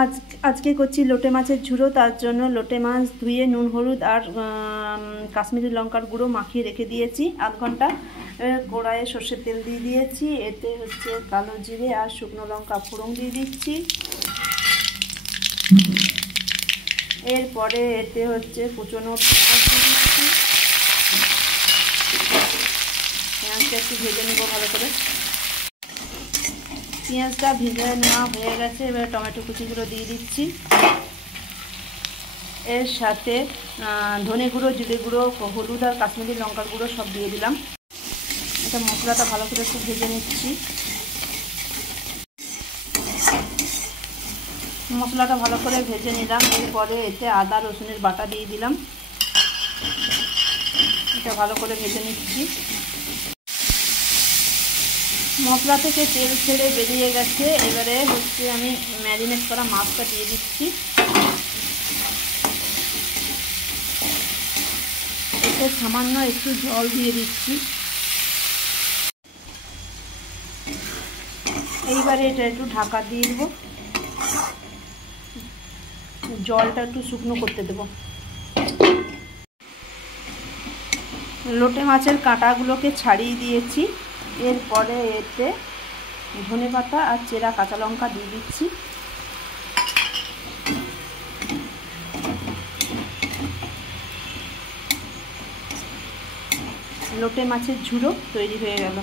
আজ আজকে করছি লোটে মাছের ঝুড়ো। তার জন্য লোটে মাছ ধুয়ে নুন হলুদ আর কাশ্মীরি লঙ্কার গুঁড়ো মাখিয়ে রেখে দিয়েছি আধ ঘন্টা। কড়াইয়ে সর্ষের তেল দিয়ে দিয়েছি, এতে হচ্ছে কালো জিরে আর শুকনো লঙ্কা ফোড়ন দিয়ে দিচ্ছি। এরপরে এতে হচ্ছে কুচনো পেঁয়াজ দিয়ে দিচ্ছি। পেঁয়াজটা একটু ভেজে নেব ভালো করে। পেঁয়াজটা ভেজে নেওয়া হয়ে গেছে, এবার টমেটো কুচিগুলো দিয়ে দিচ্ছি। এর সাথে ধনে গুঁড়ো, জিরে গুঁড়ো, হলুদ আর কাশ্মীরি লঙ্কার গুঁড়ো সব দিয়ে দিলাম। এটা মশলাটা ভালো করে একটু ভেজে নিচ্ছি। মশলাটা ভালো করে ভেজে নিলাম। এরপরে এতে আদা রসুনের বাটা দিয়ে দিলাম। এটা ভালো করে ভেজে নিচ্ছি। মশলা থেকে তেল ছেড়ে বেরিয়ে গেছে, এবারে হচ্ছে আমি ম্যারিনেট করা মাছটা দিয়ে দিচ্ছি। এতে সামান্য একটু জল দিয়ে দিচ্ছি। এইবারে এটা একটু ঢাকা দিয়ে দেবো, জলটা একটু শুকনো করতে দেবো। লোটে মাছের কাঁটাগুলোকে ছাড়িয়ে দিয়েছি। এরপরে এতে ধনেপাতা আর চেরা কাঁচা লঙ্কা দিয়ে দিচ্ছি। লোটে মাছের ঝুড়ো তৈরি হয়ে গেল।